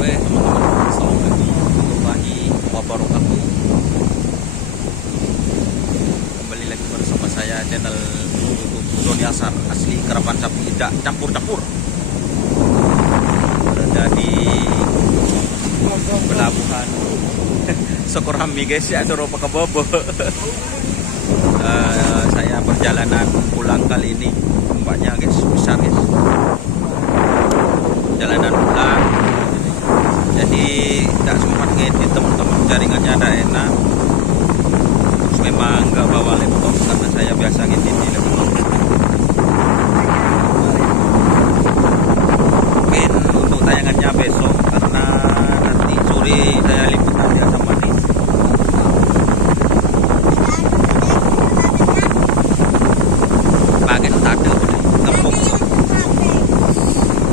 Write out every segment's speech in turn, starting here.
Oke teman-teman, assalamualaikum warahmatullahi wabarakatuh. Kembali lagi bersama saya channel YouTube Doni Asar, asli karapan sapi tidak campur-campur. Berada di pelabuhan Sukorambi guys ya, Soropa Kebobo. Saya perjalanan pulang kali ini, ombaknya guys besar guys. Perjalanan pulang, jadi tidak sempat ngedit teman-teman, jaringannya ada enak. Terus memang nggak bawa laptop karena saya biasa ngedit di laptop. Mungkin untuk tayangannya besok karena nanti sore saya liputan dia sama nih. Bagian tak ada tepuk.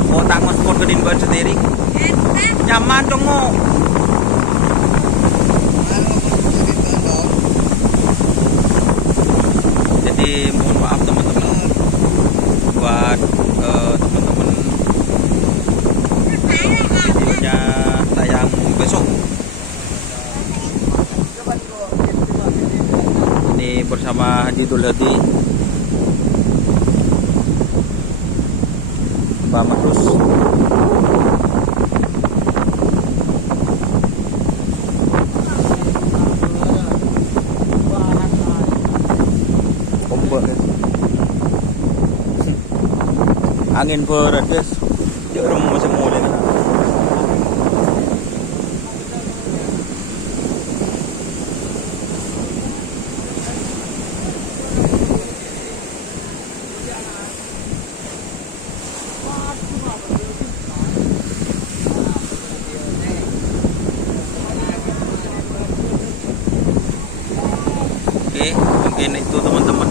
Oh tak mas kon kedin ban sendiri. Nyaman dong mo. Jadi mohon maaf teman-teman buat teman-teman videonya tayang besok. Ini bersama Haji Dul Hadi, Pak Matus. Angin berat guys, jarum masih mulai. Oke, mungkin itu teman-teman.